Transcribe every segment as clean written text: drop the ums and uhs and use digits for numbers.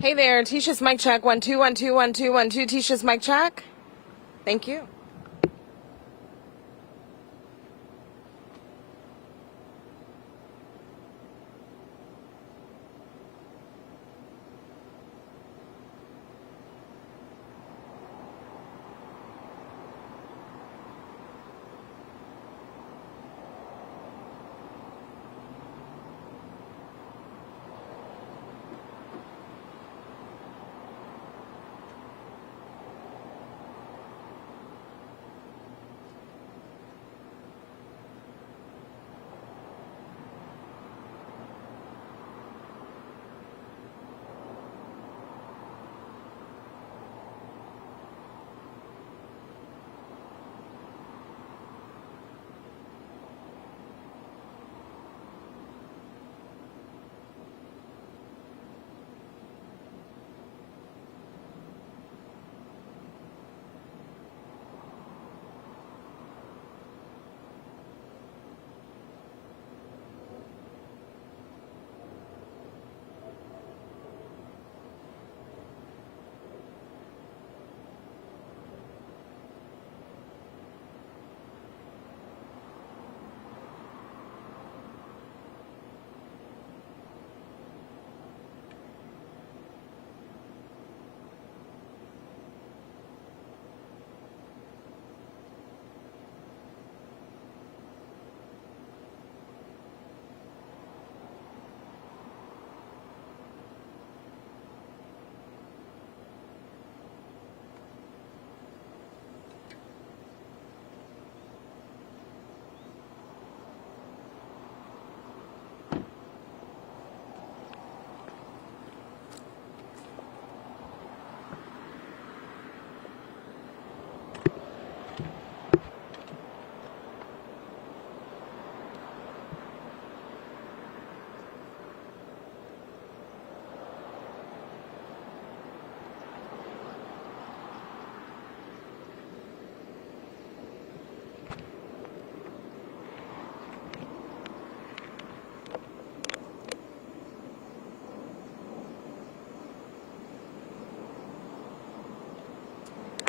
Hey there, Tisha's mic check, 1 2 1 2 1 2 1 2. Tisha's mic check. Thank you.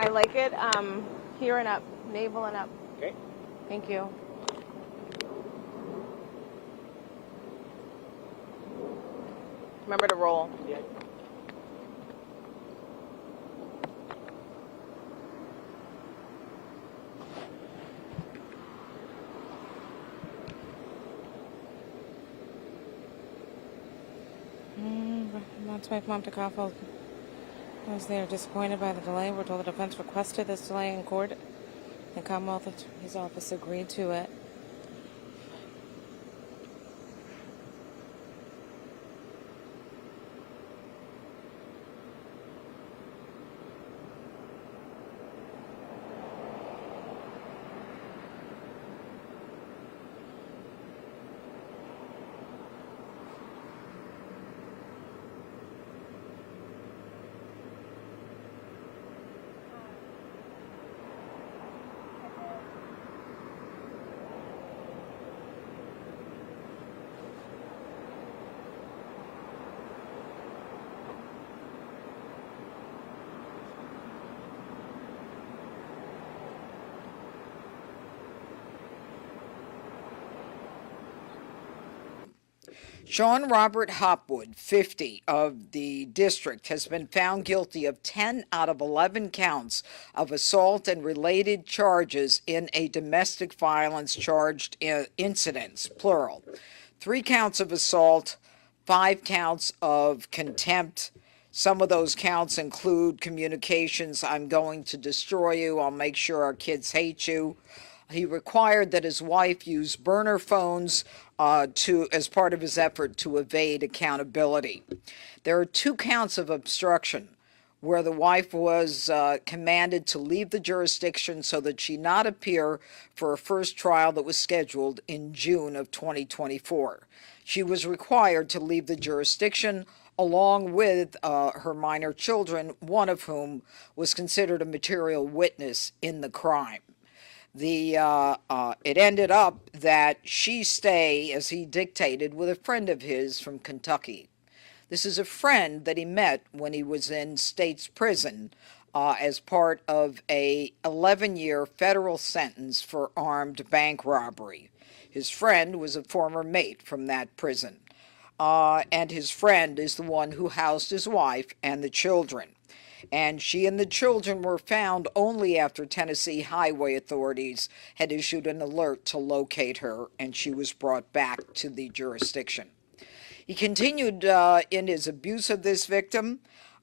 I like it here and up, navel and up. Okay. Thank you. Remember to roll. Yeah. Mom's wife, Mom to Coffle. I was there, disappointed by the delay. We're told the defense requested this delay in court. The Commonwealth Attorney's office agreed to it. Shon Robert Hopwood, 50, of the district, has been found guilty of 10 out of 11 counts of assault and related charges in a domestic violence charged incidents, plural. 3 counts of assault, 5 counts of contempt. Some of those counts include communications, I'm going to destroy you, I'll make sure our kids hate you. He required that his wife use burner phones as part of his effort to evade accountability. There are 2 counts of obstruction where the wife was commanded to leave the jurisdiction so that she not appear for a first trial that was scheduled in June of 2024. She was required to leave the jurisdiction along with her minor children, one of whom was considered a material witness in the crime. It ended up that she stay, as he dictated, with a friend of his from Kentucky. This is a friend that he met when he was in state's prison as part of a 11-year federal sentence for armed bank robbery. His friend was a former mate from that prison. And his friend is the one who housed his wife and the children. And she and the children were found only after Tennessee highway authorities had issued an alert to locate her, and she was brought back to the jurisdiction. He continued in his abuse of this victim,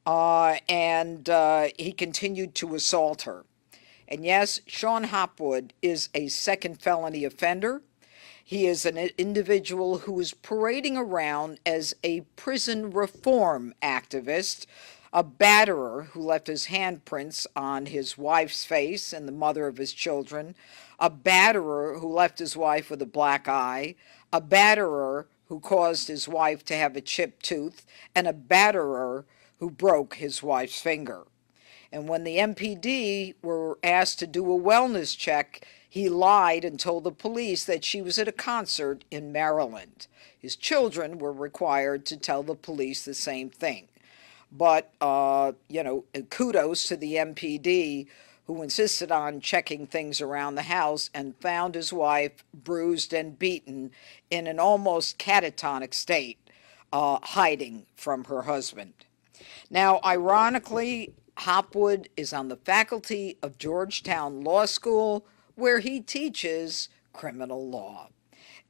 and he continued to assault her. And yes, Shon Hopwood is a second felony offender. He is an individual who is parading around as a prison reform activist, a batterer who left his handprints on his wife's face and the mother of his children, a batterer who left his wife with a black eye, a batterer who caused his wife to have a chipped tooth, and a batterer who broke his wife's finger. And when the MPD were asked to do a wellness check, he lied and told the police that she was at a concert in Maryland. His children were required to tell the police the same thing. But, kudos to the MPD who insisted on checking things around the house and found his wife bruised and beaten in an almost catatonic state, hiding from her husband. Now, ironically, Hopwood is on the faculty of Georgetown Law School, where he teaches criminal law.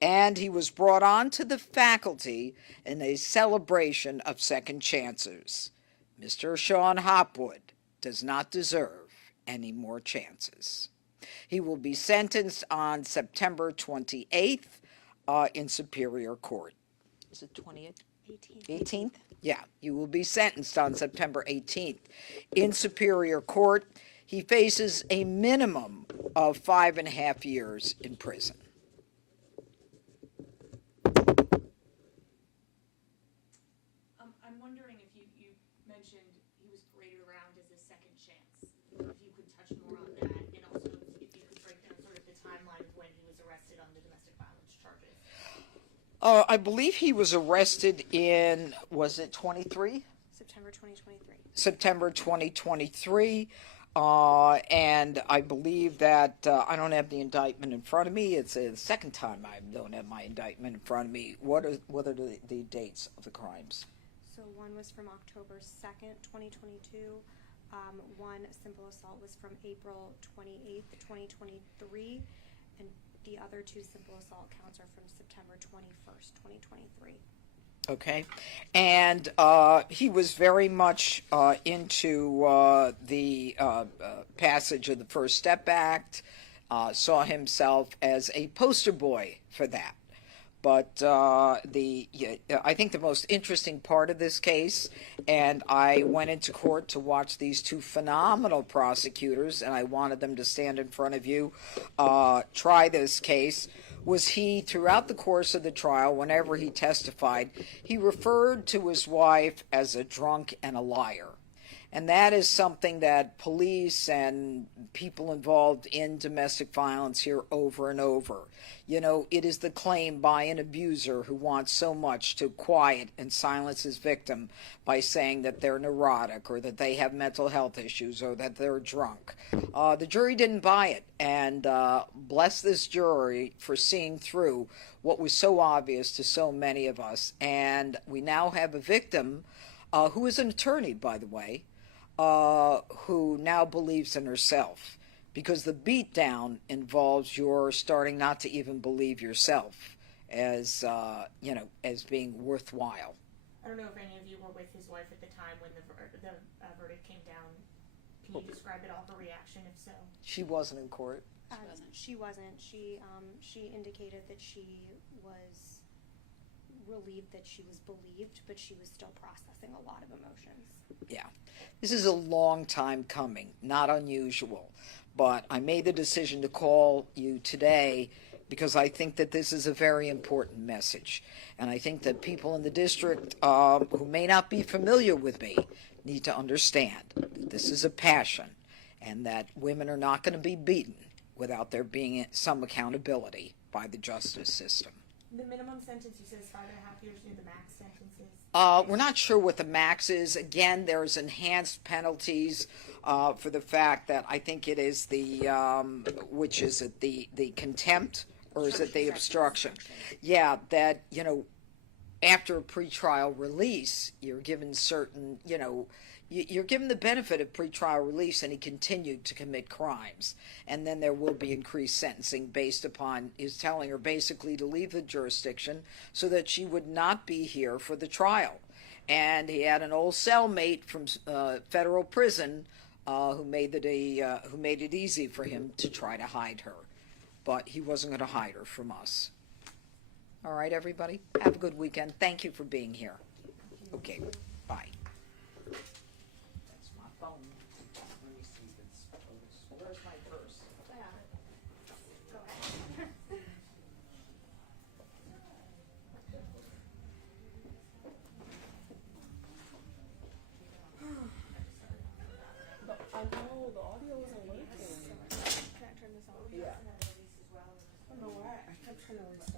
And he was brought on to the faculty in a celebration of second chances. Mr. Shon Hopwood does not deserve any more chances. He will be sentenced on September 28th in Superior Court. Is it 28th? 18th? Yeah, you will be sentenced on September 18th in Superior Court. He faces a minimum of 5.5 years in prison. I'm wondering if you mentioned he was paraded around as a second chance. If you could touch more on that, and also if you could break down sort of the timeline of when he was arrested on the domestic violence charges. I believe he was arrested in, was it 23? September 2023. September 2023. And I believe that I don't have the indictment in front of me. It's the second time I don't have my indictment in front of me. What are the dates of the crimes? So one was from October 2nd, 2022. One simple assault was from April 28th, 2023. And the other two simple assault counts are from September 21st, 2023. Okay. And he was very much into the passage of the First Step Act, saw himself as a poster boy for that. But I think the most interesting part of this case, and I went into court to watch these two phenomenal prosecutors, and I wanted them to stand in front of you, try this case, was he, throughout the course of the trial, whenever he testified, he referred to his wife as a drunk and a liar. And that is something that police and people involved in domestic violence hear over and over. You know, it is the claim by an abuser who wants so much to quiet and silence his victim by saying that they're neurotic or that they have mental health issues or that they're drunk. The jury didn't buy it, and bless this jury for seeing through what was so obvious to so many of us. And we now have a victim who is an attorney, by the way, who now believes in herself, because the beatdown involves your starting not to even believe yourself as as being worthwhile. I don't know if any of you were with his wife at the time when the verdict came down. Can you describe it all, her reaction, if so? She wasn't in court. She wasn't. She indicated that she was relieved that she was believed, but she was still processing a lot of emotions. Yeah. This is a long time coming, not unusual. But I made the decision to call you today because I think that this is a very important message. And I think that people in the district who may not be familiar with me need to understand that this is a passion and that women are not going to be beaten without there being some accountability by the justice system. The minimum sentence, you said, is 5.5 years, and the max sentence is? We're not sure what the max is. Again, there's enhanced penalties for the fact that I think it is which is it, the contempt, or is it the obstruction? Yeah, that, after a pretrial release, you're given certain, you're given the benefit of pretrial release, and he continued to commit crimes. And then there will be increased sentencing based upon his telling her basically to leave the jurisdiction so that she would not be here for the trial. And he had an old cellmate from federal prison who made it easy for him to try to hide her. But he wasn't going to hide her from us. All right, everybody. Have a good weekend. Thank you for being here. Okay, bye. That's my phone. Let me see if it's focused. Where's my purse? Go ahead. I know the audio wasn't working. Can I turn this on? Yeah. I don't know why. I kept trying to restart.